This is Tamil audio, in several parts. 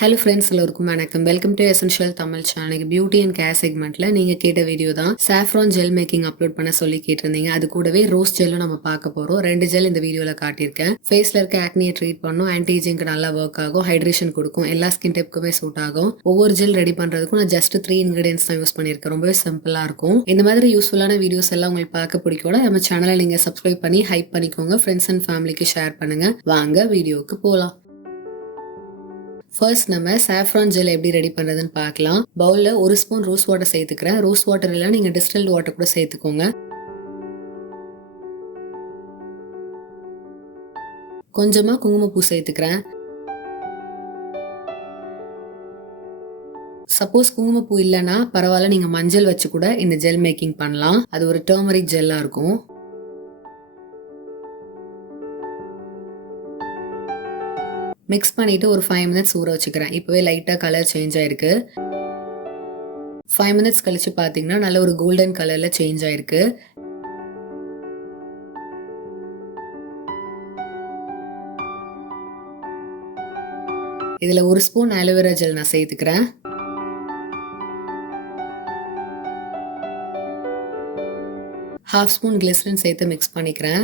ஹலோ ஃப்ரெண்ட்ஸ், எல்லோருக்கும் வணக்கம். Welcome to essential Tamil channel. Beauty and care செக்மெண்ட்ல நீங்க கேட்ட வீடியோ தான் சாஃப்ரான் ஜெல் மேக்கிங் அப்லோட் பண்ண சொல்லி கேட்டிருந்தீங்க. அது கூடவே ரோஸ் ஜெல்லும் நம்ம பார்க்க போறோம். 2 ஜெல் இந்த வீடியோல காட்டியிருக்கேன். ஃபேஸ்ல இருக்க ஆக்னியை ட்ரீட் பண்ணும், ஆன்டி ஏஜிங்க்கு நல்லா ஒர்க் ஆகும், ஹைட்ரேஷன் கொடுக்கும், எல்லா ஸ்கின் டைப்புக்குமே சூட் ஆகும். ஒவ்வொரு ஜெல் ரெடி பண்றதுக்கும் நான் ஜஸ்ட் 3 இன்கிரிடியன்ஸ் தான் யூஸ் பண்ணியிருக்கேன். ரொம்பவே சிம்பிளா இருக்கும். இந்த மாதிரி யூஸ்ஃபுல்லான வீடியோஸ் எல்லாம் உங்களுக்கு பார்க்க பிடிக்கும். நம்ம சேனலை நீங்க சப்ஸ்கிரைப் பண்ணி ஹைப் பண்ணிக்கோங்க. ஃப்ரெண்ட்ஸ் அண்ட் ஃபேமிலிக்கு ஷேர் பண்ணுங்க. வாங்க வீடியோக்கு போலாம். ஃபர்ஸ்ட் நம்ம சாஃப்ரான் ஜெல் எப்படி ரெடி பண்ணுறதுன்னு பார்க்கலாம். பவுலில் 1 ஸ்பூன் ரோஸ் வாட்டர் சேர்த்துக்கிறேன். ரோஸ் வாட்டர் இல்லை, நீங்கள் டிஸ்டில்ட் வாட்டர் கூட சேர்த்துக்கோங்க. கொஞ்சமாக குங்குமப்பூ சேர்த்துக்கிறேன். சப்போஸ் குங்குமப்பூ இல்லைன்னா பரவாயில்ல, நீங்கள் மஞ்சள் வச்சு கூட இந்த ஜெல் மேக்கிங் பண்ணலாம். அது ஒரு டர்மரிக் ஜெல்லாக இருக்கும். மிக்ஸ் பண்ணிட்டு ஒரு 5 மினிட்ஸ் ஊற வச்சுக்கிறேன். இப்போவே லைட்டாக கலர் சேஞ்ச் ஆயிருக்கு. 5 மினிட்ஸ் கழிச்சு பார்த்தீங்கன்னா நல்ல ஒரு கோல்டன் கலரில் சேஞ்ச் ஆயிருக்கு. இதில் 1 ஸ்பூன் ஆலோவேரா ஜெல் நான் சேர்த்துக்கிறேன். ½ ஸ்பூன் கிளிசரின் சேர்த்து மிக்ஸ் பண்ணிக்கிறேன்.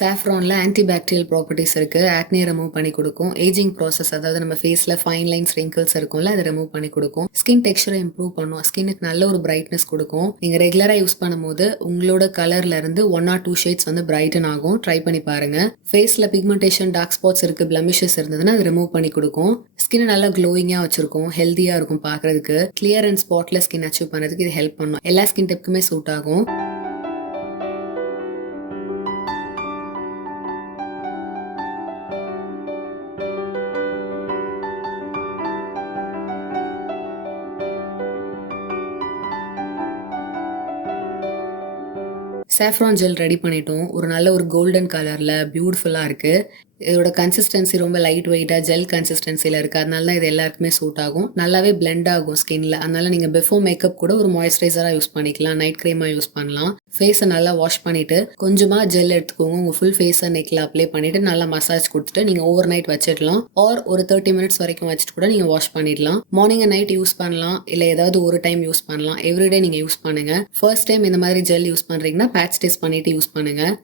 சாஃப்ரானில் ஆன்டிபாக்டீரியல் ப்ராப்பர்ட்டிஸ் இருக்குது. ஆக்னியை ரிமூவ் பண்ணி கொடுக்கும். ஏஜிங் ப்ராசஸ், அதாவது நம்ம ஃபேஸில் ஃபைன் லைன்ஸ், ரிங்கிள்ஸ் இருக்கும்ல, அதை ரிமூவ் பண்ணி கொடுக்கும். ஸ்கின் டெக்ஸ்சரை இம்ப்ரூவ் பண்ணும். ஸ்கின்னுக்கு நல்ல ஒரு பிரைட்னஸ் கொடுக்கும். நீங்கள் ரெகுலராக யூஸ் பண்ணும்போது உங்களோட கலர்ல இருந்து 1 or 2 ஷேட்ஸ் வந்து பிரைட்டன் ஆகும். ட்ரை பண்ணி பாருங்க. ஃபேஸில் பிக்மெண்டேஷன், டார்க் ஸ்பாட்ஸ் இருக்கு, பிளமிஷஸ் இருந்ததுன்னா அது ரிமூவ் பண்ணி கொடுக்கும். ஸ்கின் நல்லா க்ளோயிங்காக வச்சிருக்கும், ஹெல்த்தியாக இருக்கும் பார்க்கறதுக்கு. Clear and spotless skin achieve பண்ணுறதுக்கு இது ஹெல்ப் பண்ணும். எல்லா ஸ்கின் டைப்புக்குமே சூட் ஆகும். சாஃப்ரான் ஜெல் ரெடி பண்ணிட்டோம். ஒரு நல்ல ஒரு கோல்டன் கலரில் பியூட்டிஃபுல்லாக இருக்குது. இதோட கன்சிஸ்டன்சி ரொம்ப லைட் வெயிட்டாக ஜெல் கன்சிஸ்டன்சியில் இருக்குது. அதனால தான் இது எல்லாருக்குமே சூட் ஆகும். நல்லாவே பிளெண்ட் ஆகும் ஸ்கின்ல. அதனால நீங்கள் பிஃபோர் மேக்கப் கூட ஒரு மாய்ஸ்சரைசராக யூஸ் பண்ணிக்கலாம், நைட் க்ரீமாக யூஸ் பண்ணலாம். ஃபேஸை நல்லா வாஷ் பண்ணிவிட்டு கொஞ்சமாக ஜெல் எடுத்துக்கோங்க. உங்கள் ஃபுல் ஃபேஸை நெக்கில் அப்ளை பண்ணிவிட்டு நல்லா மசாஜ் கொடுத்துட்டு நீங்கள் ஓவர் நைட் வச்சிடலாம். ஆர் ஒரு 30 மினிட்ஸ் வரைக்கும் வச்சுட்டு கூட நீங்கள் வாஷ் பண்ணிடலாம். மார்னிங் அண்ட் நைட் யூஸ் பண்ணலாம், இல்லை ஏதாவது ஒரு டைம் யூஸ் பண்ணலாம். எவ்ரிடே நீங்கள் யூஸ் பண்ணுங்கள். ஃபர்ஸ்ட் டைம் இந்த மாதிரி ஜெல் யூஸ் பண்ணுறீங்கன்னா பேட்ச் டெஸ்ட் பண்ணிவிட்டு யூஸ் பண்ணுங்கள்.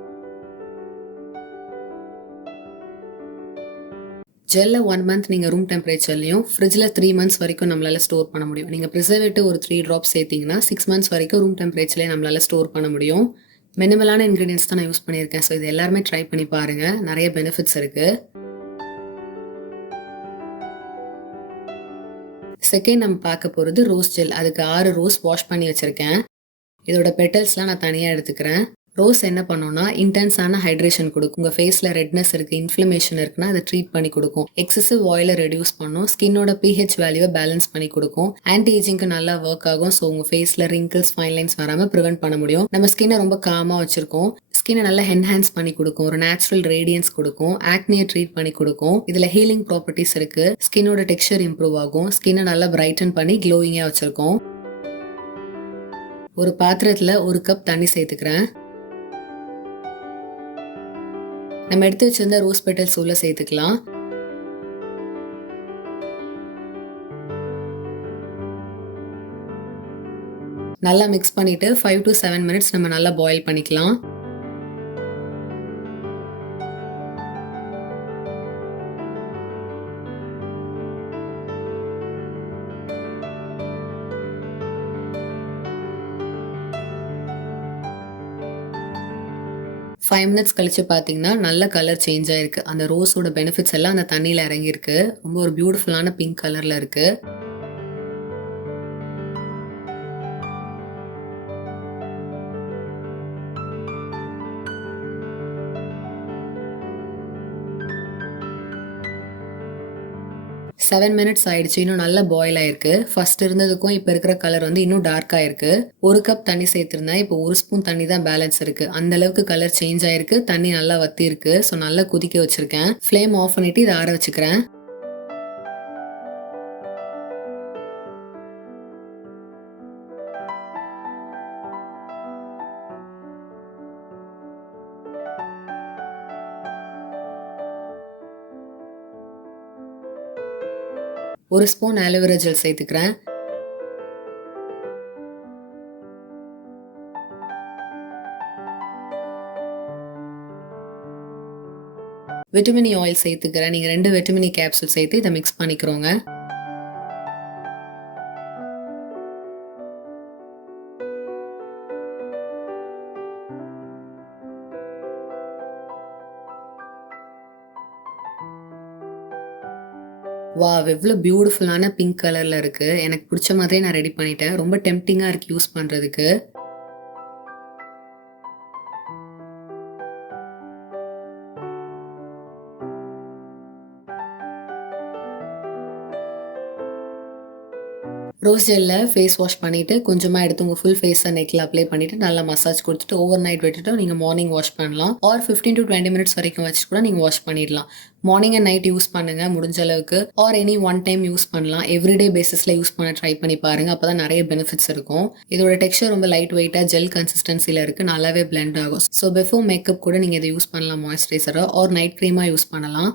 ஜெல்லை 1 மந்த் நீங்கள் ரூம் டெம்பரேச்சர்லையும் ஃப்ரிட்ஜில் 3 மந்த்ஸ் வரைக்கும் நம்மளால் ஸ்டோர் பண்ண முடியும். நீங்கள் ப்ரிசர்வேட்டிவ் ஒரு 3 ட்ராப்ஸ் சேர்த்திங்கன்னா 6 மந்த்ஸ் வரைக்கும் ரூம் டெம்பரேச்சர்லேயே நம்மளால் ஸ்டோர் பண்ண முடியும். மினிமலான இன்க்ரீடியன்ஸ் தான் நான் யூஸ் பண்ணியிருக்கேன். ஸோ இது எல்லாருமே ட்ரை பண்ணி பாருங்கள். நிறைய பெனிஃபிட்ஸ் இருக்குது. செகண்ட் நம்ம பார்க்க போகிறது ரோஸ் ஜெல். அதுக்கு 6 ரோஸ் வாஷ் பண்ணி வச்சுருக்கேன். இதோட பெட்டல்ஸ்லாம் நான் தனியாக எடுத்துக்கிறேன். ரோஸ் என்ன பண்ணோம்னா இன்டென்ஸான ஹைட்ரேஷன் கொடுக்கும். உங்கள் ஃபேஸில் ரெட்னஸ் இருக்குது, இன்ஃப்ளமேஷன் இருக்குன்னா அதை ட்ரீட் பண்ணி கொடுக்கும். எக்ஸசிவ் ஆயிலை ரெடியூஸ் பண்ணும். ஸ்கின்னோட pH வேல்யூவை பேலன்ஸ் பண்ணி கொடுக்கும். ஆன்டி ஏஜிங்க்கு நல்லா ஒர்க் ஆகும். ஸோ உங்கள் ஃபேஸில் ரிங்கிள்ஸ், ஃபைன் லைன்ஸ் வராமல் ப்ரிவென்ட் பண்ண முடியும். நம்ம ஸ்கின்னை ரொம்ப காமாக வச்சுருக்கோம். ஸ்கின்னை நல்லா என்ஹான்ஸ் பண்ணி கொடுக்கும். ஒரு நேச்சுரல் ரேடியன்ஸ் கொடுக்கும். ஆக்னியை ட்ரீட் பண்ணி கொடுக்கும். இதில் ஹீலிங் ப்ராப்பர்ட்டிஸ் இருக்குது. ஸ்கின்னோட டெக்ஸ்சர் இம்ப்ரூவ் ஆகும். ஸ்கின்னை நல்லா பிரைட்டன் பண்ணி க்ளோயிங்காக வச்சுருக்கோம். ஒரு பாத்திரத்தில் 1 கப் தண்ணி சேர்த்துக்கிறேன். நம்ம எடுத்து வச்சிருந்த ரோஸ் பெட்டல்ஸ் உள்ள சேர்த்துக்கலாம். நல்லா மிக்ஸ் பண்ணிட்டு 5 to 7 மினிட்ஸ் நம்ம நல்லா பாயில் பண்ணிக்கலாம். ஃபைவ் மினிட்ஸ் கழிச்சு பார்த்தீங்கன்னா நல்ல கலர் சேஞ்ச் ஆயிருக்கு. அந்த ரோஸோட பெனிஃபிட்ஸ் எல்லாம் அந்த தண்ணியில் இறங்கியிருக்கு. ரொம்ப ஒரு பியூட்டிஃபுல்லான பிங்க் கலரில் இருக்குது. செவன் மினிட்ஸ் ஆயிடுச்சு. இன்னும் நல்லா பாயில் ஆயிருக்கு. ஃபர்ஸ்ட் இருந்ததுக்கும் இப்போ இருக்கிற கலர் வந்து இன்னும் டார்க் ஆயிருக்கு. 1 கப் தண்ணி சேர்த்துருந்தேன். இப்போ 1 ஸ்பூன் தண்ணி தான் பேலன்ஸ் இருக்கு. அந்த அளவுக்கு கலர் சேஞ்ச் ஆயிருக்கு. தண்ணி நல்லா வத்தி இருக்கு. ஸோ நல்லா கொதிக்க வச்சிருக்கேன். ஃப்ளேம் ஆஃப் பண்ணிட்டு இதை ஆற வச்சுக்கிறேன். 1 ஸ்பூன் ஆலோவேரா ஜெல் சேர்த்துக்கிறேன். விட்டமின் இ ஆயில் சேர்த்துக்கிறேன். நீங்க 2 விட்டமின் இ கேப்சூல் சேர்த்து இதை மிக்ஸ் பண்ணிக்கிறோங்க. வாவ்! எவ்ளோ பியூட்டிஃபுல்லான பிங்க் கலர்ல இருக்கு. எனக்கு பிடிச்ச மாதிரியே நான் ரெடி பண்ணிட்டேன். ரொம்ப டெம்ப்டிங்கா இருக்கு யூஸ் பண்றதுக்கு. ரோஸ் ஜெல்ல ஃபேஸ் வாஷ் பண்ணிட்டு, கொஞ்சமா எடுத்து உங்க ஃபுல் ஃபேஸ நெக்ல அப்ளை பண்ணிட்டு, நல்லா மசாஜ் குடுத்துட்டு, ஓவர் நைட் விட்டுட்டு நீங்க மார்னிங் வாஷ் பண்ணலாம். ஆர் 15 to 20 மினிட்ஸ் வரைக்கும் வச்சுட்டு கூட நீங்க வாஷ் பண்ணிடலாம். மார்னிங் அண்ட் நைட் யூஸ் பண்ணுங்க முடிஞ்ச அளவுக்கு. Or any one time use பண்ணலாம். எவ்ரிடே பேசிஸ்ல யூஸ் பண்ண ட்ரை பண்ணி பாருங்க. அப்பதான் நிறைய பெனிஃபிட்ஸ் இருக்கும். இதோட டெக்ஸ்சர் ரொம்ப லைட் வெயிட்டா ஜெல் கன்சிஸ்டன்சில இருக்கு. நல்லாவே பிளெண்ட் ஆகும். ஸோ பிஃபோர் மேக்கப் கூட நீங்க இதை யூஸ் பண்ணலாம் மாய்ஸ்சரைசரா. ஆர் நைட் கிரீமா யூஸ் பண்ணலாம்.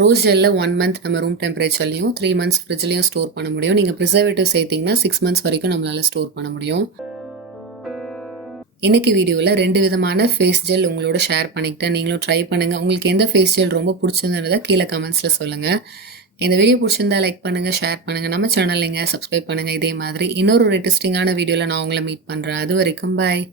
ரோஸ் ஜெல்ல 1 மந்த் நம்ம ரூம் டெம்பரேச்சர்லையும் 3 மந்த்ஸ் ஃப்ரிட்ஜ்லையும் ஸ்டோர் பண்ண முடியும். நீங்கள் ப்ரிசர்வேட்டிவ் சேர்த்திங்கன்னா 6 மந்த்ஸ் வரைக்கும் நம்மளால ஸ்டோர் பண்ண முடியும். இன்னைக்கு வீடியோவில் 2 விதமான ஃபேஸ் ஜெல் உங்களோட ஷேர் பண்ணிக்கிட்டேன். நீங்களும் ட்ரை பண்ணுங்கள். உங்களுக்கு எந்த ஃபேஸ் ஜெல் ரொம்ப பிடிச்சிருந்ததை கீழே கமெண்ட்ஸில் சொல்லுங்கள். இந்த வீடியோ பிடிச்சிருந்தா லைக் பண்ணுங்கள், ஷேர் பண்ணுங்கள். நம்ம சேனல் நீங்கள் சப்ஸ்கிரைப் பண்ணுங்கள். இதே மாதிரி இன்னொரு இன்ட்ரெஸ்டிங்கான வீடியோவில் நான் உங்களை மீட் பண்ணுறேன். அது வரைக்கும் பாய்.